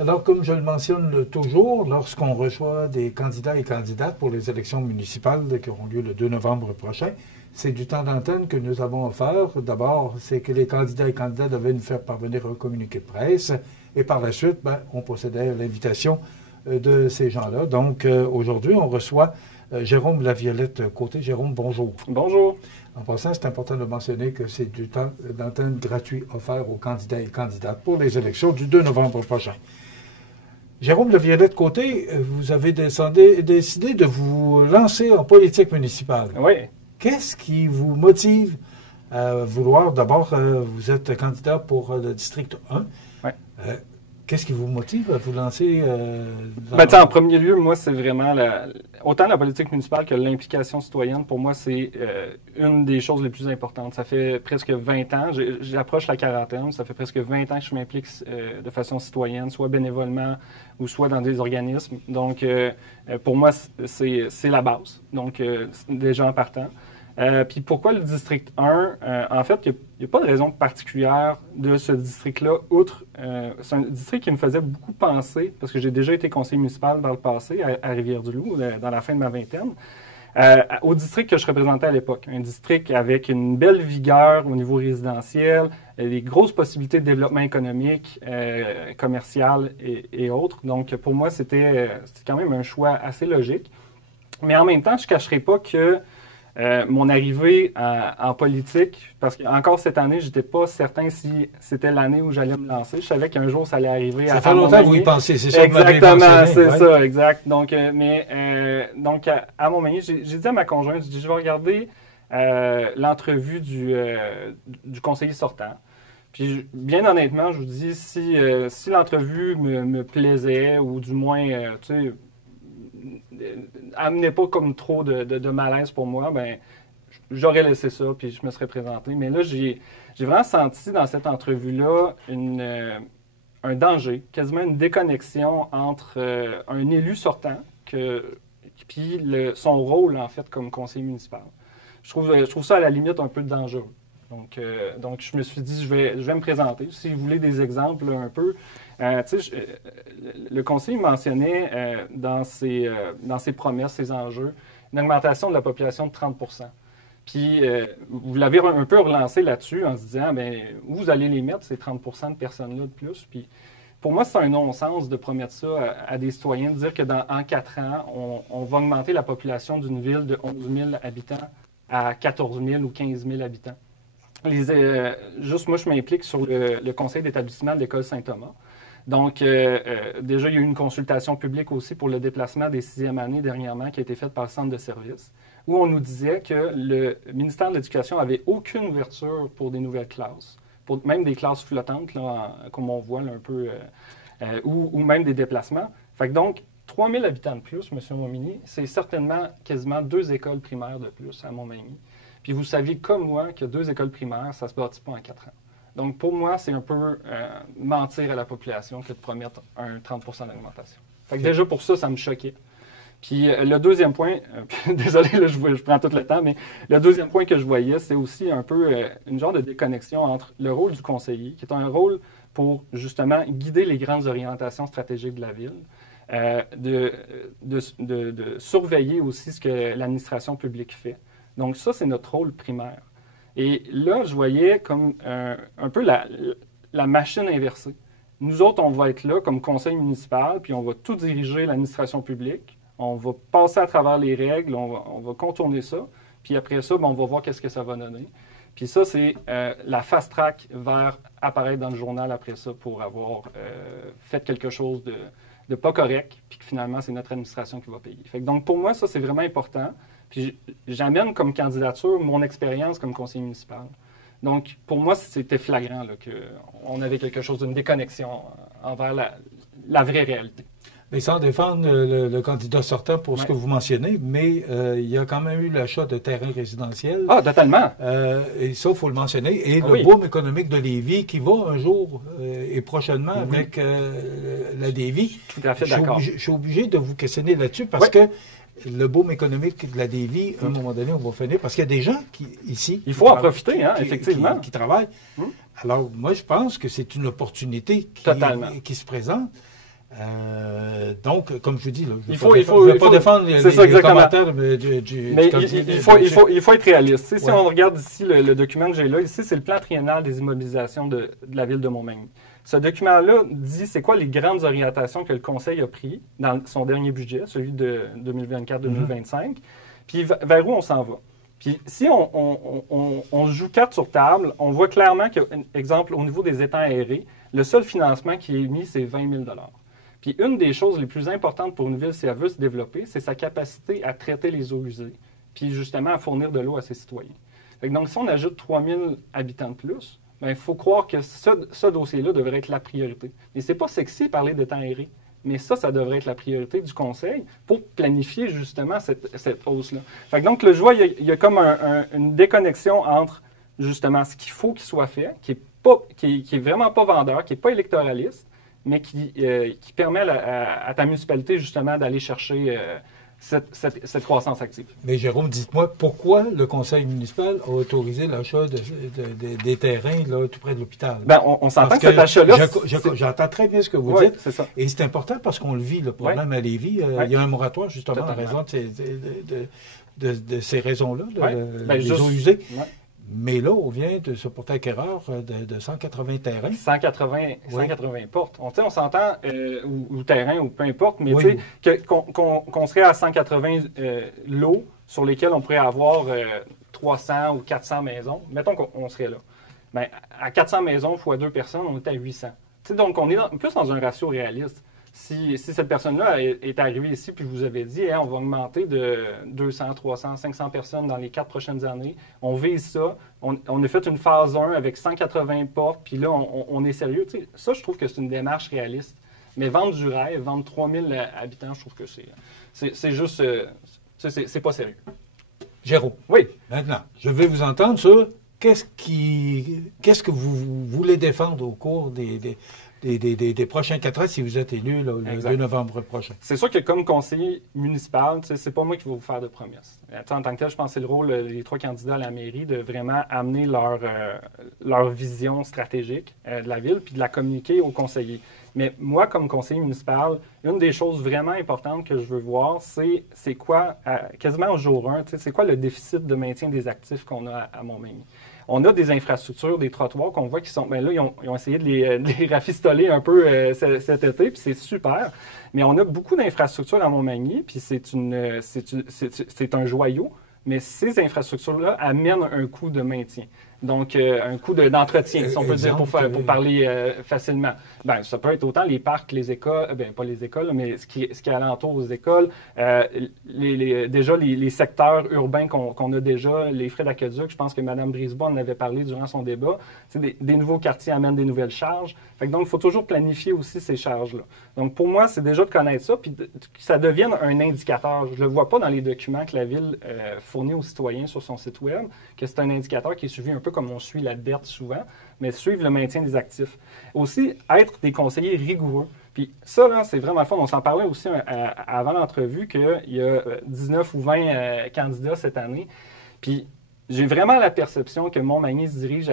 Alors, comme je le mentionne toujours, lorsqu'on reçoit des candidats et candidates pour les élections municipales qui auront lieu le 2 novembre prochain, c'est du temps d'antenne que nous avons offert. D'abord, c'est que les candidats et candidates devaient nous faire parvenir un communiqué de presse. Et par la suite, on procédait à l'invitation de ces gens-là. Donc, aujourd'hui, on reçoit Jérôme Laviolette-Côté. Jérôme, bonjour. Bonjour. En passant, c'est important de mentionner que c'est du temps d'antenne gratuit offert aux candidats et candidates pour les élections du 2 novembre prochain. Jérôme Laviolette-Côté, vous avez décidé de vous lancer en politique municipale. Oui. Qu'est-ce qui vous motive à vouloir, d'abord, vous êtes candidat pour le district 1. Oui. Qu'est-ce qui vous motive à vous lancer En premier lieu, moi, c'est vraiment autant la politique municipale que l'implication citoyenne. Pour moi, c'est une des choses les plus importantes. Ça fait presque 20 ans, j'approche la quarantaine, ça fait presque 20 ans que je m'implique de façon citoyenne, soit bénévolement ou soit dans des organismes. Donc, pour moi, c'est la base. Donc, déjà en partant. Puis pourquoi le district 1? En fait, il n'y a pas de raison particulière de ce district-là, outre... c'est un district qui me faisait beaucoup penser, parce que j'ai déjà été conseiller municipal dans le passé, à Rivière-du-Loup, dans la fin de ma vingtaine, au district que je représentais à l'époque. Un district avec une belle vigueur au niveau résidentiel, des grosses possibilités de développement économique, commercial et autres. Donc, pour moi, c'était quand même un choix assez logique. Mais en même temps, je ne cacherai pas que mon arrivée en politique, parce qu'encore cette année, je n'étais pas certain si c'était l'année où j'allais me lancer. Je savais qu'un jour, ça allait arriver ça fait longtemps que vous y pensez, c'est ça. Exactement, c'est ça, exact. Donc, à Montmagny, j'ai dit à ma conjointe, je vais regarder l'entrevue du conseiller sortant. Puis, bien honnêtement, je vous dis, si l'entrevue me plaisait, ou du moins, tu sais, amenait pas comme trop de malaise pour moi, j'aurais laissé ça, puis je me serais présenté. Mais là, j'ai vraiment senti dans cette entrevue-là un danger, quasiment une déconnexion entre un élu sortant puis son rôle, en fait, comme conseiller municipal. Je trouve ça, à la limite, un peu dangereux. Donc, je me suis dit, je vais me présenter. Si vous voulez des exemples un peu, le conseiller mentionnait dans ses promesses, ses enjeux, une augmentation de la population de 30 %. Puis, vous l'avez un peu relancé là-dessus en se disant, où vous allez les mettre, ces 30 % de personnes-là de plus? Puis, pour moi, c'est un non-sens de promettre ça à des citoyens, de dire que en 4 ans, on va augmenter la population d'une ville de 11 000 habitants à 14 000 ou 15 000 habitants. Juste moi, je m'implique sur le conseil d'établissement de l'école Saint-Thomas. Donc, déjà, il y a eu une consultation publique aussi pour le déplacement des 6e années dernièrement qui a été faite par le centre de services, où on nous disait que le ministère de l'Éducation n'avait aucune ouverture pour des nouvelles classes, pour même des classes flottantes, là, comme on voit là, un peu, ou même des déplacements. Fait que donc, 3 000 habitants de plus, M. Montmagny, c'est certainement quasiment 2 écoles primaires de plus à Montmagny. Puis vous saviez comme moi que 2 écoles primaires, ça ne se bâtit pas en 4 ans. Donc pour moi, c'est un peu mentir à la population que de promettre un 30 % d'augmentation. Fait que déjà pour ça, ça me choquait. Puis le deuxième point, désolé, là, je prends tout le temps, mais le deuxième point que je voyais, c'est aussi un peu une genre de déconnexion entre le rôle du conseiller, qui est un rôle pour justement guider les grandes orientations stratégiques de la ville, de surveiller aussi ce que l'administration publique fait. Donc ça, c'est notre rôle primaire. Et là, je voyais comme un peu la machine inversée. Nous autres, on va être là comme conseil municipal, puis on va tout diriger l'administration publique. On va passer à travers les règles, on va contourner ça. Puis après ça, on va voir qu'est-ce que ça va donner. Puis ça, c'est la fast track vers apparaître dans le journal après ça pour avoir fait quelque chose de pas correct, puis que finalement, c'est notre administration qui va payer. Fait que donc, pour moi, ça, c'est vraiment important. Puis j'amène comme candidature mon expérience comme conseiller municipal. Donc, pour moi, c'était flagrant qu'on avait quelque chose d'une déconnexion envers la vraie réalité. Mais sans défendre le candidat sortant pour ce que vous mentionnez, mais il y a quand même eu l'achat de terrains résidentiels. Ah, totalement. Et ça, il faut le mentionner. Et le boom économique de Lévis qui va un jour et prochainement avec la Lévis. Tout à fait d'accord. Je suis obligé de vous questionner là-dessus parce que le boom économique de la Lévis, à un moment donné, on va finir. Parce qu'il y a des gens ici. Il faut en profiter, effectivement. Qui travaillent. Alors, moi, je pense que c'est une opportunité qui se présente. Donc, comme je vous dis, là, je ne vais pas défendre les commentaires du mais il faut être réaliste. Si on regarde ici le document que j'ai là, ici, c'est le plan triennal des immobilisations de la ville de Montmagny. Ce document-là dit c'est quoi les grandes orientations que le Conseil a prises dans son dernier budget, celui de 2024-2025, puis vers où on s'en va. Puis si on joue carte sur table, on voit clairement que, exemple, au niveau des étangs aérés, le seul financement qui est mis, c'est 20 000 $. Puis une des choses les plus importantes pour une ville, si elle veut se développer, c'est sa capacité à traiter les eaux usées, puis justement à fournir de l'eau à ses citoyens. Donc si on ajoute 3 000 habitants de plus, il faut croire que ce dossier-là devrait être la priorité. Et c'est pas sexy de parler d'étangs aérés, mais ça devrait être la priorité du Conseil pour planifier justement cette hausse-là. Donc, je vois, il y a comme une déconnexion entre justement ce qu'il faut qu'il soit fait, qui est vraiment pas vendeur, qui n'est pas électoraliste, mais qui permet à ta municipalité justement d'aller chercher cette croissance active. Mais Jérôme, dites-moi, pourquoi le conseil municipal a autorisé l'achat des terrains là, tout près de l'hôpital? On s'entend que cet achat-là... J'entends très bien ce que vous dites. C'est ça. Et c'est important parce qu'on le vit, le problème à Lévis. Il y a un moratoire, justement, en raison de ces raisons-là, les eaux usées. Ouais. Mais là, on vient de se porter acquéreur de 180 terrains. 180 portes. On s'entend, ou terrain, ou peu importe, mais qu'on serait à 180 lots sur lesquels on pourrait avoir 300 ou 400 maisons. Mettons qu'on serait là. Bien, à 400 maisons fois 2 personnes, on est à 800. Donc, on est plus dans un ratio réaliste. Si cette personne-là est arrivée ici puis vous avez dit on va augmenter de 200, 300, 500 personnes dans les 4 prochaines années, on vise ça, on a fait une phase 1 avec 180 portes, puis là, on est sérieux. Ça, je trouve que c'est une démarche réaliste. Mais vendre du rêve, vendre 3000 habitants, je trouve que c'est juste... c'est pas sérieux. Jérôme, oui. Maintenant, je vais vous entendre sur qu'est-ce que vous voulez défendre au cours des prochains 4 ans si vous êtes élu le 2 novembre prochain. C'est sûr que comme conseiller municipal, c'est pas moi qui vais vous faire de promesses. En tant que tel, je pense que c'est le rôle des 3 candidats à la mairie de vraiment amener leur vision stratégique de la ville puis de la communiquer aux conseillers. Mais moi, comme conseiller municipal, une des choses vraiment importantes que je veux voir, c'est quoi, quasiment au jour 1, c'est quoi le déficit de maintien des actifs qu'on a à Montmagny. On a des infrastructures, des trottoirs qu'on voit qui sont... Bien là, ils ont essayé de les rafistoler un peu cet été, puis c'est super. Mais on a beaucoup d'infrastructures à Montmagny, puis c'est un joyau. Mais ces infrastructures-là amènent un coût de maintien. Donc, un coût d'entretien, si on peut dire, pour parler facilement. Bien, ça peut être autant les parcs, les écoles, bien, pas les écoles, mais ce qui est alentour aux écoles, déjà les secteurs urbains qu'on a déjà, les frais d'aqueduc, je pense que Mme Brisebois en avait parlé durant son débat. Des nouveaux quartiers amènent des nouvelles charges. Donc, il faut toujours planifier aussi ces charges-là. Donc, pour moi, c'est déjà de connaître ça, puis que ça devienne un indicateur. Je ne le vois pas dans les documents que la Ville fournit aux citoyens sur son site Web, que c'est un indicateur qui est suivi un peu comme on suit la dette souvent, mais suivre le maintien des actifs. Aussi, être des conseillers rigoureux. Puis ça, là, c'est vraiment le fun. On s'en parlait aussi avant l'entrevue qu'il y a 19 ou 20 candidats cette année. Puis j'ai vraiment la perception que Montmagny se dirige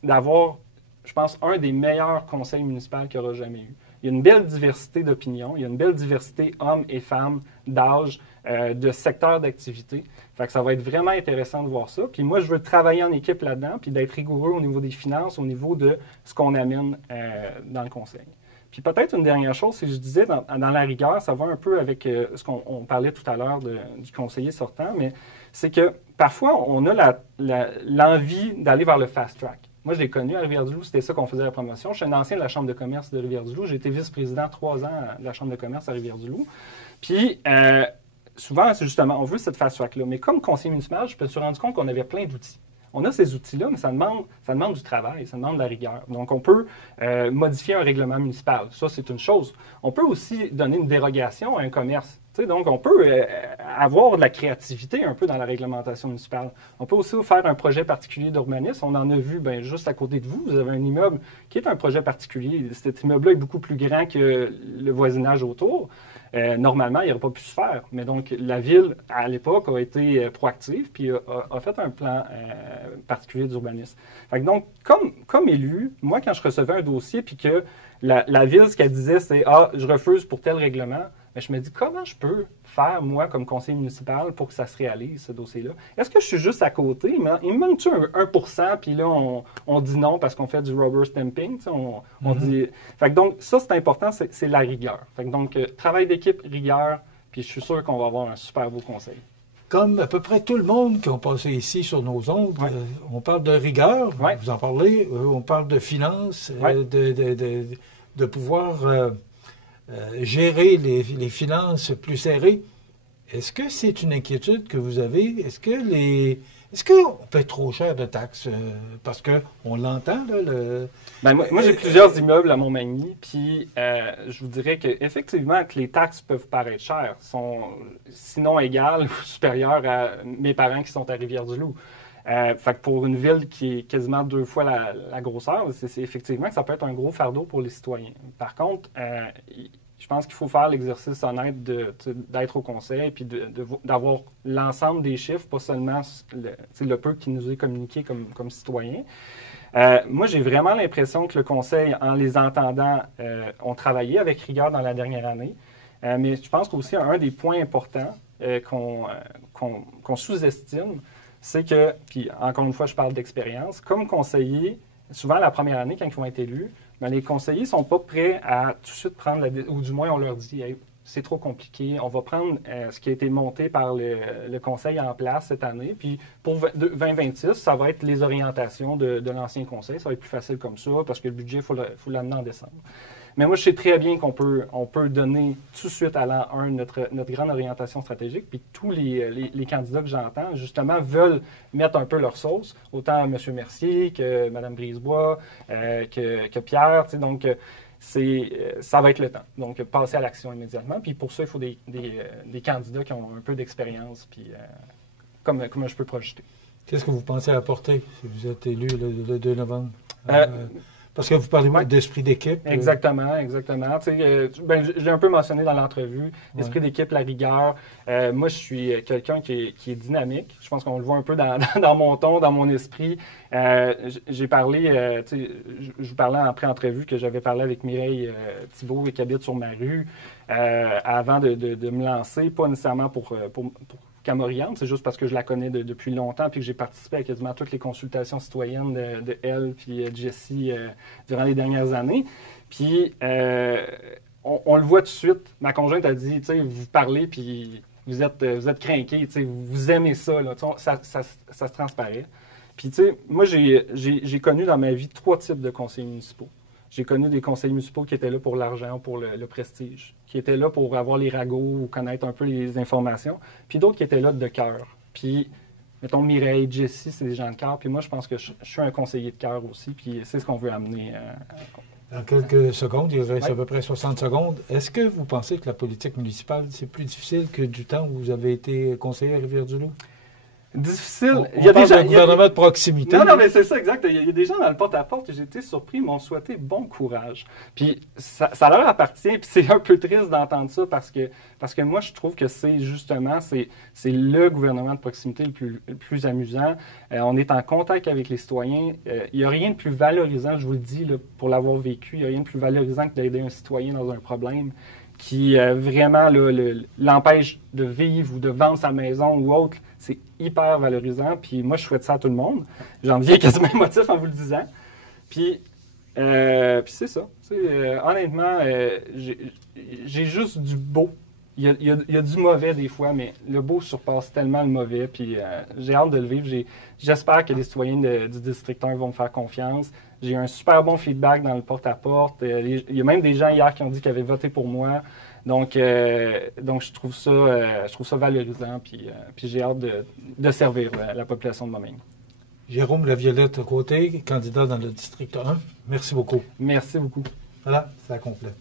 d'avoir, je pense, un des meilleurs conseils municipaux qu'il n'y aura jamais eu. Il y a une belle diversité d'opinions, il y a une belle diversité hommes et femmes, d'âge, de secteurs d'activité. Fait que ça va être vraiment intéressant de voir ça. Puis moi, je veux travailler en équipe là-dedans, puis d'être rigoureux au niveau des finances, au niveau de ce qu'on amène dans le conseil. Puis peut-être une dernière chose, c'est que je disais, dans la rigueur, ça va un peu avec ce qu'on parlait tout à l'heure du conseiller sortant, mais c'est que parfois, on a l'envie d'aller vers le fast-track. Moi, je l'ai connu à Rivière-du-Loup, c'était ça qu'on faisait la promotion. Je suis un ancien de la Chambre de commerce de Rivière-du-Loup. J'ai été vice-président 3 ans de la Chambre de commerce à Rivière-du-Loup. Puis, souvent, c'est justement, on veut cette fast-track-là. Mais comme conseiller municipal, je me suis rendu compte qu'on avait plein d'outils. On a ces outils-là, mais ça demande du travail, ça demande de la rigueur. Donc, on peut modifier un règlement municipal. Ça, c'est une chose. On peut aussi donner une dérogation à un commerce. Donc, on peut avoir de la créativité un peu dans la réglementation municipale. On peut aussi faire un projet particulier d'urbanisme. On en a vu juste à côté de vous. Vous avez un immeuble qui est un projet particulier. Cet immeuble-là est beaucoup plus grand que le voisinage autour. Normalement, il n'aurait pas pu se faire. Mais donc, la Ville, à l'époque, a été proactive puis a fait un plan particulier d'urbanisme. Donc, comme élu, moi, quand je recevais un dossier puis que la ville, ce qu'elle disait, c'est « Ah, je refuse pour tel règlement ». Mais je me dis, comment je peux faire, moi, comme conseiller municipal, pour que ça se réalise, ce dossier-là? Est-ce que je suis juste à côté? Il me manque-tu un 1%, puis là, on dit non parce qu'on fait du rubber stamping? On dit... Fait que donc, ça, c'est important, c'est la rigueur. Fait que donc, travail d'équipe, rigueur, puis je suis sûr qu'on va avoir un super beau conseil. Comme à peu près tout le monde qui ont passé ici sur nos ondes, on parle de rigueur, vous en parlez, on parle de finances, de pouvoir... gérer les finances plus serrées. Est-ce que c'est une inquiétude que vous avez? Est-ce qu'on paie trop cher de taxes? Parce qu'on l'entend, là. Moi, j'ai plusieurs immeubles à Montmagny, puis je vous dirais qu'effectivement, que les taxes peuvent paraître chères, sont sinon égales ou supérieures à mes parents qui sont à Rivière-du-Loup. Fait que pour une ville qui est quasiment 2 fois la grosseur, c'est effectivement que ça peut être un gros fardeau pour les citoyens. Par contre, je pense qu'il faut faire l'exercice honnête d'être au conseil et d'avoir l'ensemble des chiffres, pas seulement le peu qui nous est communiqué comme citoyens. Moi, j'ai vraiment l'impression que le conseil, en les entendant, ont travaillé avec rigueur dans la dernière année. Mais je pense qu'aussi un des points importants qu'on sous-estime, c'est que, puis encore une fois, je parle d'expérience, comme conseiller, souvent la première année, quand ils vont être élus, les conseillers ne sont pas prêts à tout de suite prendre ou du moins on leur dit hey, c'est trop compliqué, on va prendre ce qui a été monté par le conseil en place cette année, puis pour 2026, ça va être les orientations de l'ancien conseil, ça va être plus facile comme ça, parce que le budget, il faut l'amener en décembre. Mais moi, je sais très bien qu'on peut donner tout de suite à l'an 1 notre grande orientation stratégique. Puis tous les candidats que j'entends, justement, veulent mettre un peu leur sauce. Autant M. Mercier que Mme Brisebois, que Pierre. Donc, ça va être le temps. Donc, passer à l'action immédiatement. Puis pour ça, il faut des candidats qui ont un peu d'expérience, puis comme je peux projeter. Qu'est-ce que vous pensez apporter si vous êtes élu le 2 novembre? Parce que vous parlez d'esprit d'équipe. Exactement. J'ai un peu mentionné dans l'entrevue, l'esprit d'équipe, la rigueur. Moi, je suis quelqu'un qui est dynamique. Je pense qu'on le voit un peu dans mon ton, dans mon esprit. J'ai parlé, je vous parlais en pré-entrevue que j'avais parlé avec Mireille Thibault qui habite sur ma rue avant de me lancer, pas nécessairement pour Camoriane, c'est juste parce que je la connais depuis longtemps puis que j'ai participé à quasiment toutes les consultations citoyennes de elle puis de Jessie durant les dernières années. Puis on le voit tout de suite. Ma conjointe a dit, tu sais, vous parlez puis vous êtes crinqués, tu sais, vous aimez ça, là, ça se transparaît. Puis tu sais, moi j'ai connu dans ma vie 3 types de conseillers municipaux. J'ai connu des conseillers municipaux qui étaient là pour l'argent, pour le prestige, qui étaient là pour avoir les ragots ou connaître un peu les informations, puis d'autres qui étaient là de cœur. Puis, mettons, Mireille, Jessie, c'est des gens de cœur, puis moi, je pense que je suis un conseiller de cœur aussi, puis c'est ce qu'on veut amener. Dans quelques secondes, il reste à peu près 60 secondes. Est-ce que vous pensez que la politique municipale, c'est plus difficile que du temps où vous avez été conseiller à Rivière-du-Loup? Difficile. Il y a des gens, gouvernement de proximité. Non, mais c'est ça, exact. Il y a des gens dans le porte-à-porte et j'ai été surpris, ils m'ont souhaité bon courage. Puis ça leur appartient, puis c'est un peu triste d'entendre ça parce que moi, je trouve que c'est justement, c'est le gouvernement de proximité le plus amusant. On est en contact avec les citoyens. Il n'y a rien de plus valorisant, je vous le dis, là, pour l'avoir vécu, il n'y a rien de plus valorisant que d'aider un citoyen dans un problème qui vraiment l'empêche de vivre ou de vendre sa maison ou autre. C'est hyper valorisant. Puis moi, je souhaite ça à tout le monde. J'en deviens quasiment émotif en vous le disant. Puis c'est ça. Honnêtement, j'ai juste du beau. Il y a du mauvais des fois, mais le beau surpasse tellement le mauvais. Puis j'ai hâte de le vivre. J'espère que les citoyens du District 1 vont me faire confiance. J'ai eu un super bon feedback dans le porte-à-porte. Il y a même des gens hier qui ont dit qu'ils avaient voté pour moi. Donc je trouve ça valorisant. Puis j'ai hâte de servir la population de Montmagny. Jérôme Laviolette Côté, candidat dans le District 1. Merci beaucoup. Merci beaucoup. Voilà, ça complète.